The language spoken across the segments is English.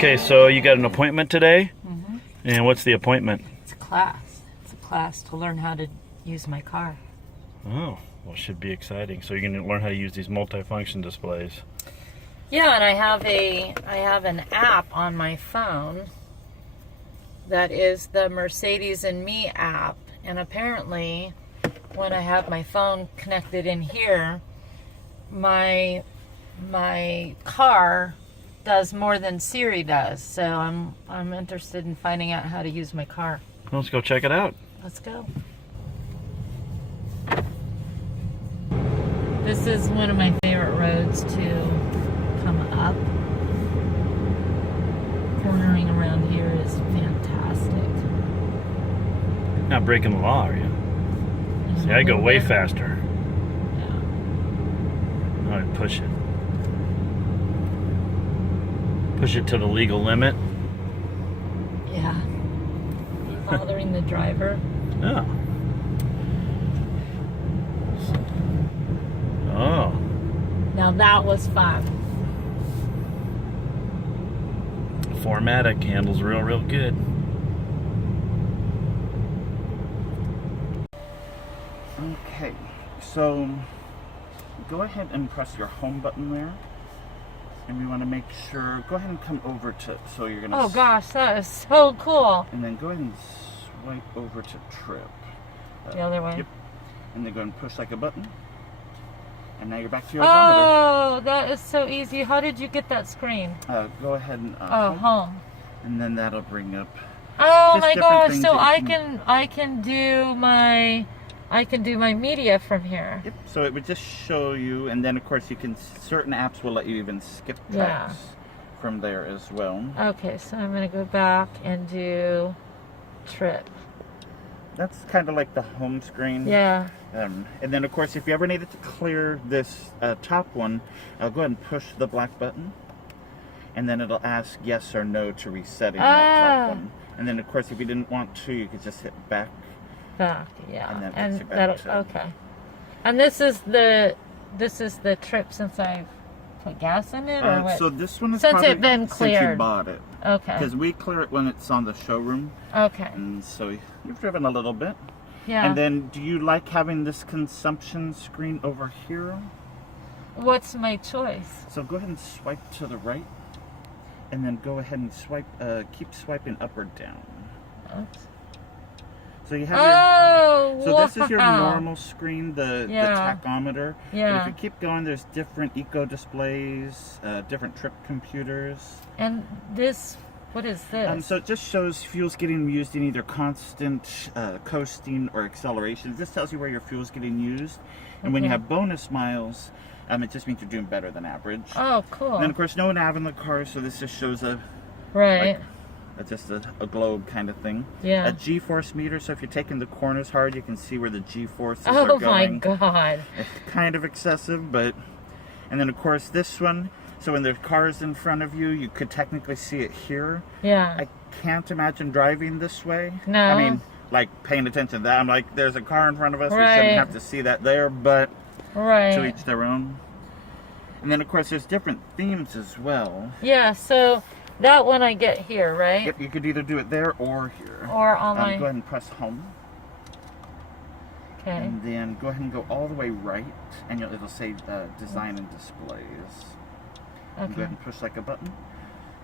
Okay, so you got an appointment today? Mm-hmm. And what's the appointment? It's a class. It's a class to learn how to use my car. Oh, well, it should be exciting. So you're going to learn how to use these multifunction displays. Yeah, and I have an app on my phone that is the Mercedes and Me app. And apparently, when I have my phone connected in here, my car does more than Siri does. So I'm interested in finding out how to use my car. Let's go check it out. Let's go. This is one of my favorite roads to come up. Cornering around here is fantastic. Not breaking the law, are you? See, I go way faster. Yeah. I push it. Push it to the legal limit. Yeah. Bothering the driver. Oh. Oh. Now that was fun. 4MATIC handles real good. Okay, so go ahead and press your home button there. And we want to make sure, go ahead and come over to, so you're going to... Oh gosh, that is so cool. And then go ahead and swipe over to trip. The other way? Yep. And then go and push like a button. And now you're back to your odometer. Oh, that is so easy. How did you get that screen? Go ahead and... home. And then that'll bring up... Oh just my different gosh, things so that I can do my media from here. Yep, so it would just show you, and then of course you can, certain apps will let you even skip tracks from there as well. Okay, so I'm going to go back and do trip. That's kind of like the home screen. Yeah. And then of course if you ever needed to clear this top one, I'll go ahead and push the black button. And then it'll ask yes or no to resetting that top one. And then of course if you didn't want to, you could just hit back. Back, yeah. And that And takes you back to... okay. And this is the trip since I've put gas in it, or what? So this one is Since probably it's been since cleared. you bought it. Okay. Because we clear it when it's on the showroom. Okay. And so you've driven a little bit. Yeah. And then do you like having this consumption screen over here? What's my choice? So go ahead and swipe to the right. And then go ahead and swipe, keep swiping up or down. Oops. So you have so this is your normal screen, the tachometer. Yeah. But if you keep going, there's different eco displays, different trip computers. And this, what is this? So it just shows fuel's getting used in either constant coasting or acceleration. This tells you where your fuel's getting used. And when you have bonus miles, it just means you're doing better than average. Oh, cool. And then of course no nav in the car, so this just shows a just a globe kind of thing. Yeah. A G-force meter, so if you're taking the corners hard, you can see where the G-forces are Oh going. my God. It's kind of excessive, but... And then of course this one, so when the car is in front of you, you could technically see it here. Yeah. I can't imagine driving this way. No. I mean, like paying attention to that. I'm like, there's a car in front of us, we shouldn't have to see that there, but to each their own. And then of course there's different themes as well. Yeah, so that one I get here, right? Yep, you could either do it there or here. Or on my... Go ahead and press home. Okay. And then go ahead and go all the way right, and it'll say design and displays. Okay. And go ahead and push like a button.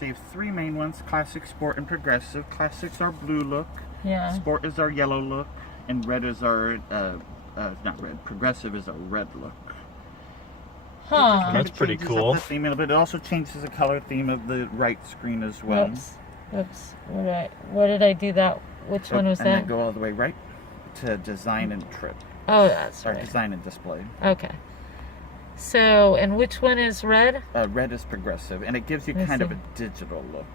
So you have three main ones: classic, sport, and progressive. Classic's our blue look. Yeah. Sport is our yellow look, and red is our not red. Progressive is our red look. Huh. That's pretty cool. The theme a little bit. It also changes the color theme of the right screen as well. Oops. Oops. What did I do that? Which one was and that? then go all the way right to design and trip. Oh, that's Or right. design and display. Okay. So, and which one is red? Red is progressive, and it gives you kind of a digital look.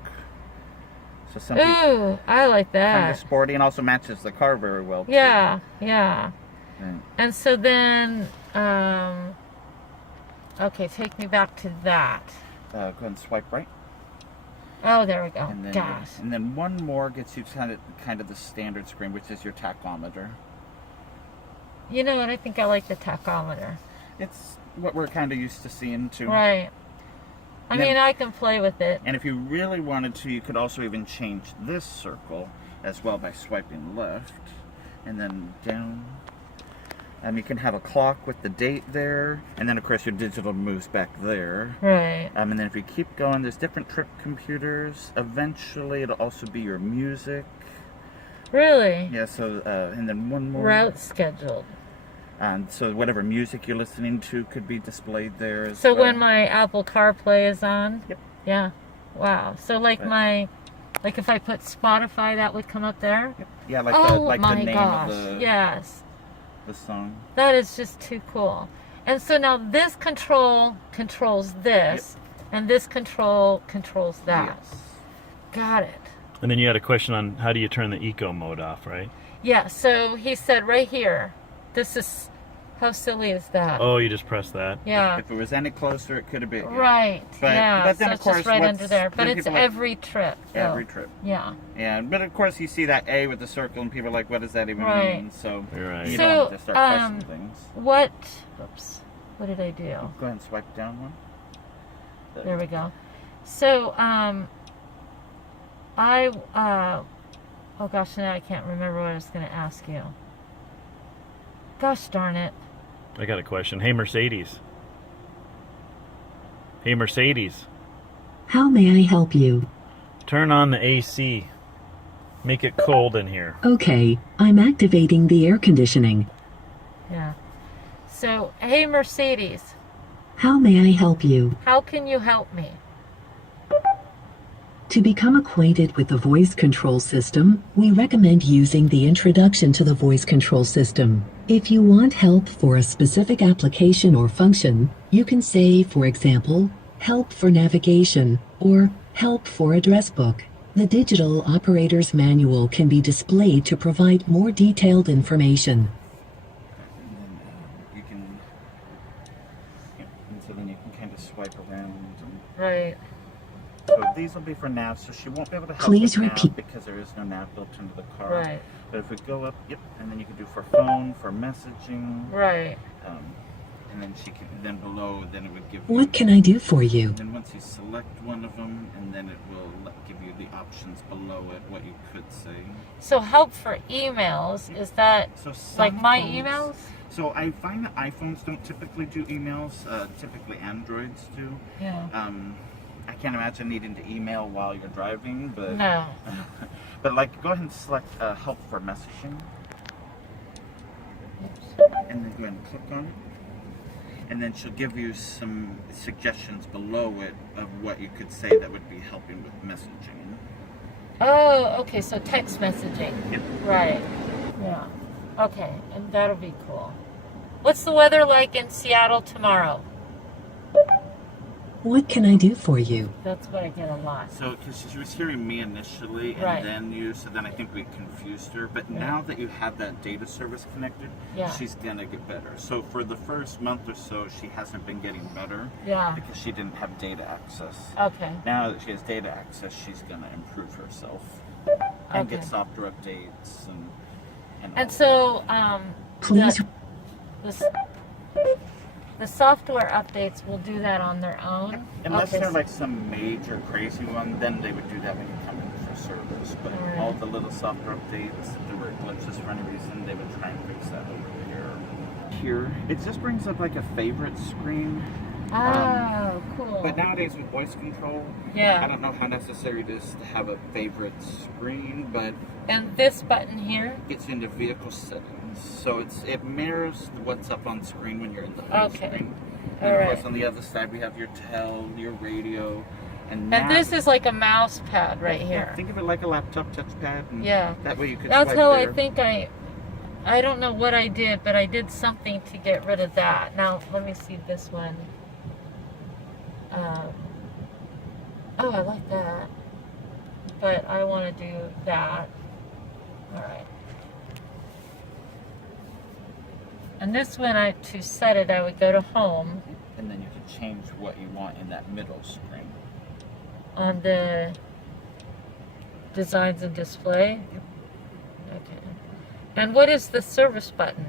So some Ooh, I like that. kind of sporty, and also matches the car very well. Yeah, yeah. Right. And so then, okay, take me back to that. Go ahead and swipe right. Oh, there we go. And then, Gosh. and then one more gets you kind of the standard screen, which is your tachometer. You know what? I think I like the tachometer. It's what we're kind of used to seeing too. Right. I mean, I can play with it. And if you really wanted to, you could also even change this circle as well by swiping left and then down. You can have a clock with the date there, and then of course your digital moves back there. Right. And then if you keep going, there's different trip computers. Eventually, it'll also be your music. Really? Yeah. So, and then one more. Route scheduled. And so whatever music you're listening to could be displayed there as So well. when my Apple CarPlay is on? Yep. Yeah. Wow. So like Right. like if I put Spotify, that would come up there? Yep. Yeah, like Oh the my name gosh. of Yes. the song. That is just too cool. And so now this control controls this, and this control controls that. Yes. Got it. And then you had a question on how do you turn the eco mode off, right? Yeah, so he said right here, this is, how silly is that? Oh, you just press that. Yeah. If it was any closer, it could have been. Right. But- yeah. but then, so of it's course, just right what's- under there. But then it's people like- every trip. though. Every trip. Yeah. Yeah, but of course you see that A with the circle, and people are like, "What does that even Right. mean?" So You're right. you So, don't have to start pressing things. What? Oops. What did I do? Go ahead and swipe down one. There we go. So, oh gosh, now I can't remember what I was going to ask you. Gosh darn it. I got a question. Hey, Mercedes. Hey, Mercedes. How may I help you? Turn on the AC. Make it cold in here. Okay, I'm activating the air conditioning. Yeah. So, hey Mercedes, How may I help you? how can you help me? To become acquainted with the voice control system, we recommend using the introduction to the voice control system. If you want help for a specific application or function, you can say, for example, help for navigation or help for address book. The digital operator's manual can be displayed to provide more detailed information. And then you can, and so then you can kind of swipe around. And, Right. so these will be for nav, so she won't be able to help Please with repeat. nav because there is no nav built into the car. Right. But if we go up, yep, and then you can do for phone, for messaging, Right. and then she can, then below, then it would give you. What can I do for you? And then once you select one of them, and then it will give you the options below it, what you could say. So help for emails, is that So some like my phones- emails? So I find that iPhones don't typically do emails. Typically Androids do. Yeah. I can't imagine needing to email while you're driving, but No. but like go ahead and select help for messaging, and then go ahead and click on it, and then she'll give you some suggestions below it of what you could say that would be helping with messaging. Oh, okay, so text messaging. Yep. Right. Yeah. Okay, and that'll be cool. What's the weather like in Seattle tomorrow? What can I do for you? That's what I get a lot. So, because she was hearing me initially and Right. then you, so then I think we confused her. But now that you have that data service connected, Yeah. she's going to get better. So, for the first month or so, she hasn't been getting better Yeah. because she didn't have data access. Okay. Now that she has data access, she's going to improve herself and Okay. get software updates and all And of so, Please. the software updates will do that on their own. Unless Okay, they're so- like some major crazy one, then they would do that when you come in for service. But Alright. all the little software updates, if there were glitches for any reason, they would try and fix that over here. Here, it just brings up like a favorite screen. Oh, cool. But nowadays with voice control, I Yeah. don't know how necessary it is to have a favorite screen, but And this button here. it gets into vehicle settings. So it mirrors what's up on screen when you're in the home Okay. screen. And of Alright. course on the other side we have your tel, your radio, and And nav. this is like a mouse pad right Yeah, here. think of it like a laptop touchpad. And Yeah. that way you could That's swipe how there. I think I don't know what I did, but I did something to get rid of that. Now, let me see this one. Oh, I like that. But I want to do that. Alright. And this one, to set it, I would go to home And then you can change what you want in that middle screen. on the designs and display. Okay. And what is the service button?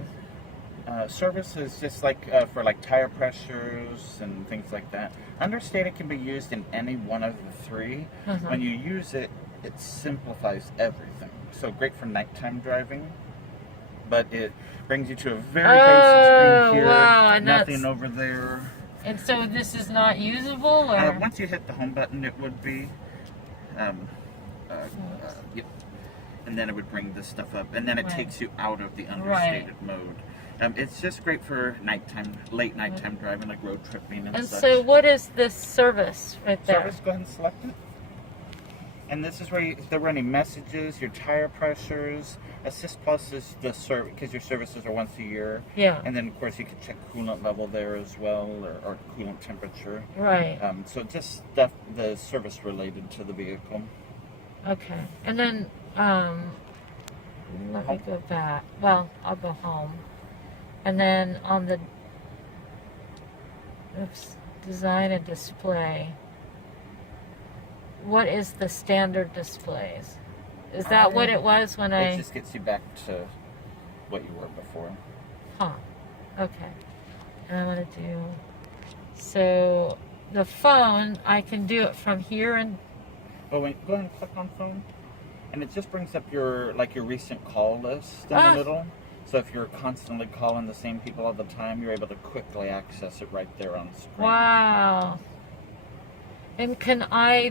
Service is just like for like tire pressures and things like that. Understated can be used in any one of the three. When you use it, it simplifies everything. So great for nighttime driving, but it brings you to a very basic screen here. Wow, and nothing over there. And so this is not usable, or? Once you hit the home button, it would be. Yep. And then it would bring this stuff up, and then it takes you out of the understated mode. It's just great for nighttime, late nighttime driving, like road tripping and such. So what is this service right there? Service, go ahead and select it. And this is where they're running messages, your tire pressures. Assist Plus is the service, because your services are once a year. Yeah. And then, of course, you can check coolant level there as well, or coolant temperature. Right. So just stuff, the service related to the vehicle. Okay. And then, let me go back. Well, I'll go home. And then on the, design and display. What is the standard displays? Is that what it was when It just gets you back to what you were before. Huh. Okay. And I'm going to do... So, the phone, I can do it from here and... Go ahead and click on phone. And it just brings up your recent call list in the middle. So if you're constantly calling the same people all the time, you're able to quickly access it right there on screen. Wow. And can I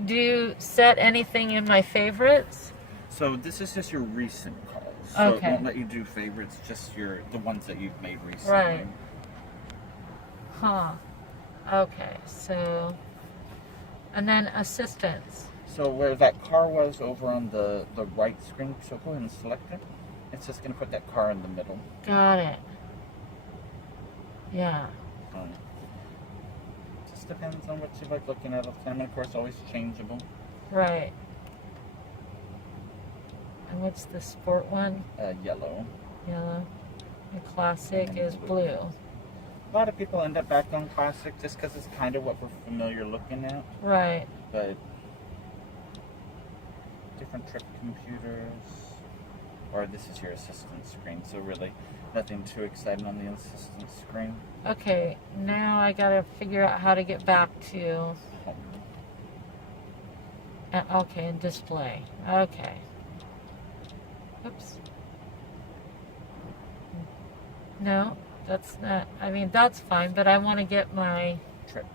set anything in my favorites? So this is just your recent calls. So Okay. it won't let you do favorites, just the ones that you've made recently. Right. Huh. Okay, so... And then assistance. So where that car was over on the right screen, so go ahead and select it. It's just going to put that car in the middle. Got it. Yeah. Just depends on what you like looking at all the time. And of course, always changeable. Right. And what's the sport one? Yellow. Yellow. The classic And is blue. blue. A lot of people end up back on classic just because it's kind of what we're familiar looking at. Right. But different trip computers. Or this is your assistant screen, so really nothing too exciting on the assistant screen. Okay, now I gotta figure out how to get back to... Home. Okay, and display. Okay. Oops. No, that's not... I mean, that's fine, but I want to get my... Trip.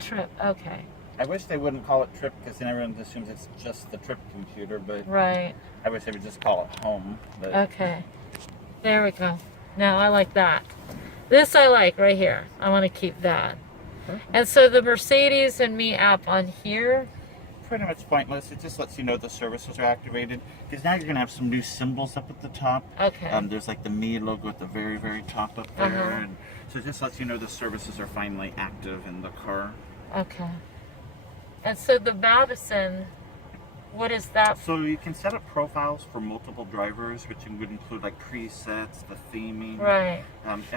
Trip, okay. I wish they wouldn't call it trip because then everyone assumes it's just the trip computer, but Right. I wish they would just call it home. But Okay. There we go. Now I like that. This I like right here. I want to keep that. And so the Mercedes and Me app on here. pretty much pointless. It just lets you know the services are activated. Because now you're going to have some new symbols up at the top. Okay. There's like the Me logo at the very, very top up there. Uh-huh. And so it just lets you know the services are finally active in the car. Okay. And so the Madison, what is that? So you can set up profiles for multiple drivers, which would include like presets, the theming. Right.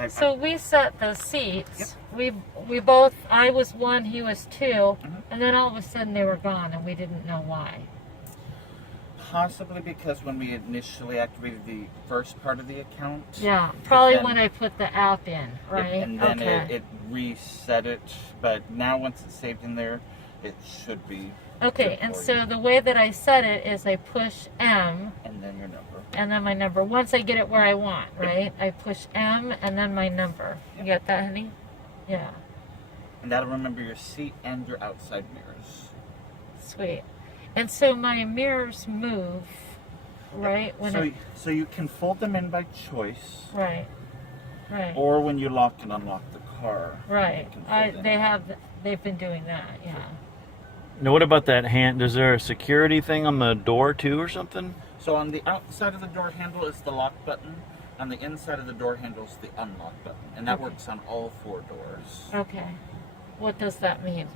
So we set the seats. Yep. We both, I was 1, he was 2, and then all of a sudden they were gone and we didn't know why. Possibly because when we initially activated the first part of the account. Yeah, probably then- when I put the app in, right? And then okay. it reset it. But now once it's saved in there, it should be. Okay, good and for so you. the way that I set it is I push M And then your number. and then my number. Once I get it where I want, right? I push M and then my number. You get that, honey? Yeah. And that'll remember your seat and your outside mirrors. Sweet. And so my mirrors move, right? When So you can fold them in by choice, right. or when you lock and unlock the car. Right. you can fold in. They've been doing that, yeah. Now, what about that hand? Is there a security thing on the door too, or something? So on the outside of the door handle is the lock button. On the inside of the door handle is the unlock button, and that works on all 4 doors. Okay. What does that mean?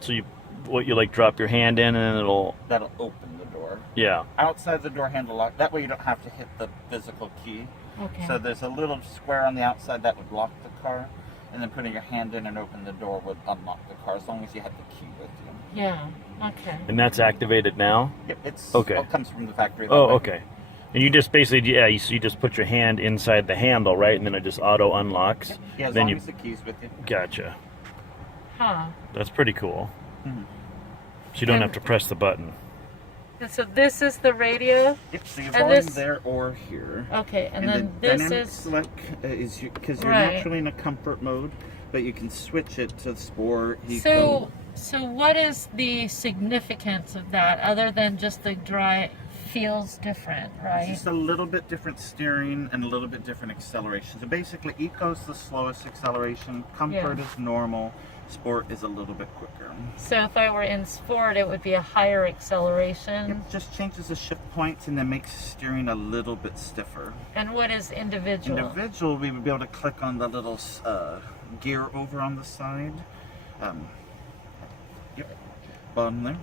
So you like drop your hand in and it'll. That'll open the door. Yeah. Outside the door handle lock. That way you don't have to hit the physical key. Okay. So there's a little square on the outside that would lock the car, and then putting your hand in and open the door would unlock the car as long as you had the key with you. Yeah. Okay. And that's activated now? Yep, it's Okay. It comes from the factory. Oh, okay. And you just basically, yeah, you just put your hand inside the handle, right? And then it just auto unlocks. Yeah, as then long as the key's with you. Gotcha. Huh. That's pretty cool. Mhm. So you don't And- have to press the button. And so this is the radio. Yep, so you're And going this- there or here. Okay, and then the this dynamic is select is because you're Right. naturally in a comfort mode, but you can switch it to sport, eco. so what is the significance of that other than just the dry feels different, It's right? just a little bit different steering and a little bit different acceleration. So basically, eco is the slowest acceleration, comfort Yeah. is normal, sport is a little bit quicker. So if I were in sport, it would be a higher acceleration. It just changes the shift points and then makes steering a little bit stiffer. And what is individual? Individual, we would be able to click on the little gear over on the side. Yep, bottom there.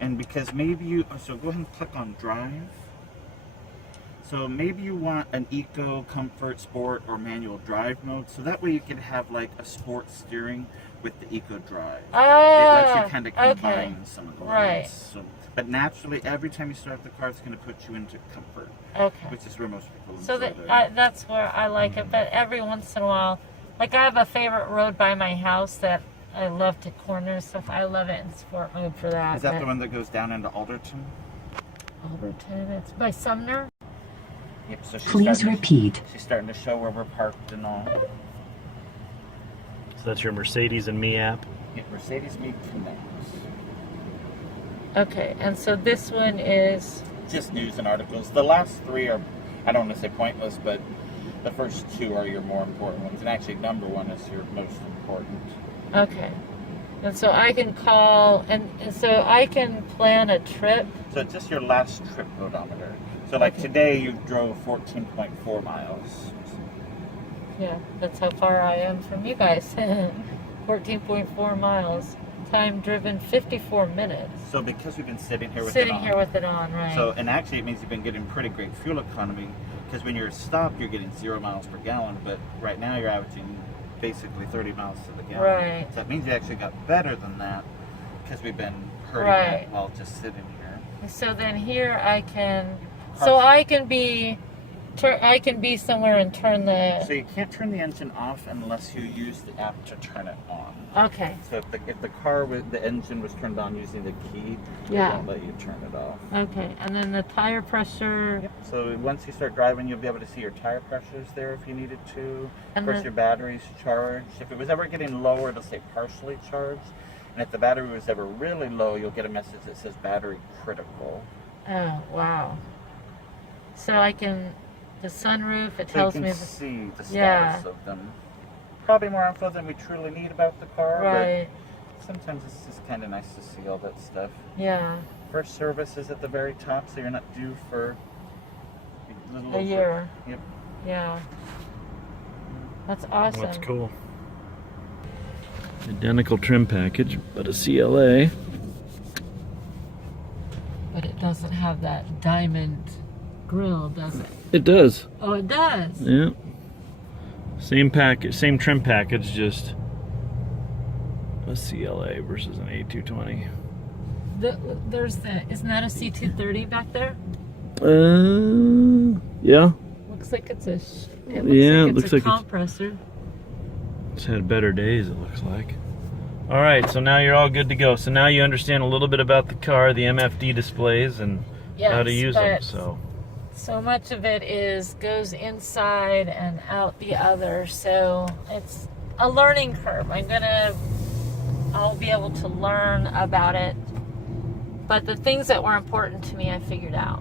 And because maybe you, so go ahead and click on drive. So maybe you want an eco, comfort, sport, or manual drive mode. So that way you can have like a sport steering with the eco drive. It lets you kind of combine some of the Right. modes. So, but naturally, every time you start the car, it's going to put you into comfort, Okay. which is where most people So enjoy that's where I like it. But every once in a while, like I have a favorite road by my house that I love to corner stuff. I love it in sport mode for that. Is that but the one that goes down into Alderton? Alberton, it's by Sumner. Yep, so Please starting to- repeat. She's starting to show where we're parked and all. So that's your Mercedes and Me app. Yeah, Mercedes Me Connect. Okay, and so this one is Just news and articles. The last three are, I don't want to say pointless, but the first two are your more important ones. And actually, number one is your most important. okay. And so I can call and so I can plan a trip. So it's just your last trip odometer. So like today you drove 14.4 miles. Yeah, that's how far I am from you guys. 14.4 miles. Time driven 54 minutes. So because we've been sitting here with Sitting it on. here with it on, right? So, and actually it means you've been getting pretty great fuel economy because when you're stopped, you're getting 0 miles per gallon, but right now you're averaging basically 30 miles to the gallon. Right. So that means you actually got better than that because we've been hurting Right. it while just sitting here. So then here I can, so I can be somewhere and turn So the. you can't turn the engine off unless you use the app to turn it on. Okay. So if the car with the engine was turned on using the key, Yeah. it won't let you turn it off. Okay, and then the tire pressure. So once you start driving, you'll be able to see your tire pressures there if you needed to. And Of course, the- your battery's charged. If it was ever getting lower, it'll say partially charged. And if the battery was ever really low, you'll get a message that says battery critical. Oh wow. So I can, the sunroof. It So tells you me. can see the status Yeah. of them. Probably more info than we truly need about the car. Right. But sometimes it's just kind of nice to see all that stuff. Yeah. First service is at the very top, so you're not due for a little A over- year. Yep. Yeah. That's awesome. That's cool. Identical trim package, but a CLA. But it doesn't have that diamond grill, does it? It does. Oh, it does. Yeah. Same package, same trim package, just a CLA versus an A220. Isn't that a C230 back there? Yeah. Looks like it's a. It looks like it's- compressor. It's had better days, it looks like. All right, so now you're all good to go. So now you understand a little bit about the car, the MFD displays, and how to use them. So much of it goes inside and out the other. So it's a learning curve. I'll be able to learn about it. But the things that were important to me, I figured out.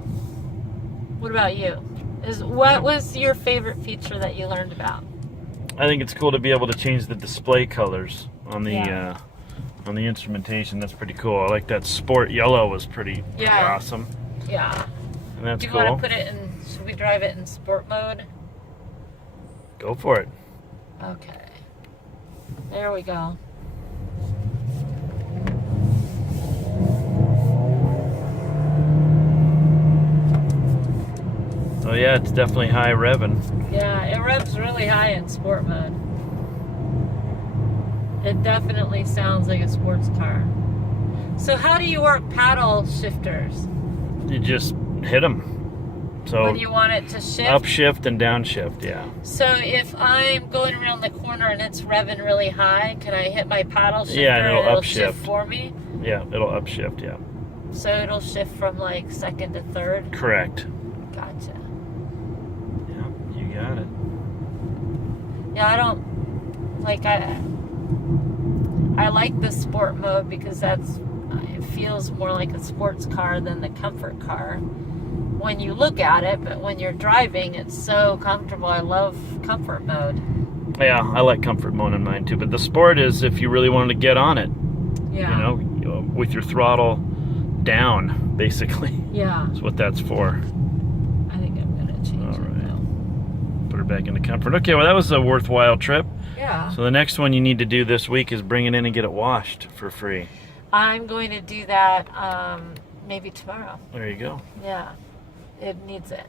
What about you? What was your favorite feature that you learned about? I think it's cool to be able to change the display colors on the Yeah. on the instrumentation. That's pretty cool. I like that sport yellow was pretty awesome. Yeah. And that's Do you cool. want to put it in? Should we drive it in sport mode? Go for it. Okay. There we go. Oh yeah, it's definitely high revving. Yeah, it revs really high in sport mode. It definitely sounds like a sports car. So how do you work paddle shifters? You just hit them. So when you want it to shift? upshift and downshift, yeah. So if I'm going around the corner and it's revving really high, can I hit my paddle shifter Yeah, and it'll it'll upshift. shift for me? Yeah, it'll upshift, yeah. So it'll shift from like second to third? Correct. Gotcha. Yeah, you got it. Yeah, I don't like I like the sport mode because it feels more like a sports car than the comfort car when you look at it, but when you're driving it's so comfortable. I love comfort mode. Yeah, I like comfort mode in mine too, but the sport is if you really wanted to get on it, Yeah. you know, with your throttle down, basically. Yeah. That's what that's for. I think I'm gonna change All it right. though. Put her back into comfort. Okay, well that was a worthwhile trip. Yeah. So the next one you need to do this week is bring it in and get it washed for free. I'm going to do that maybe tomorrow. There you go. Yeah. It needs it.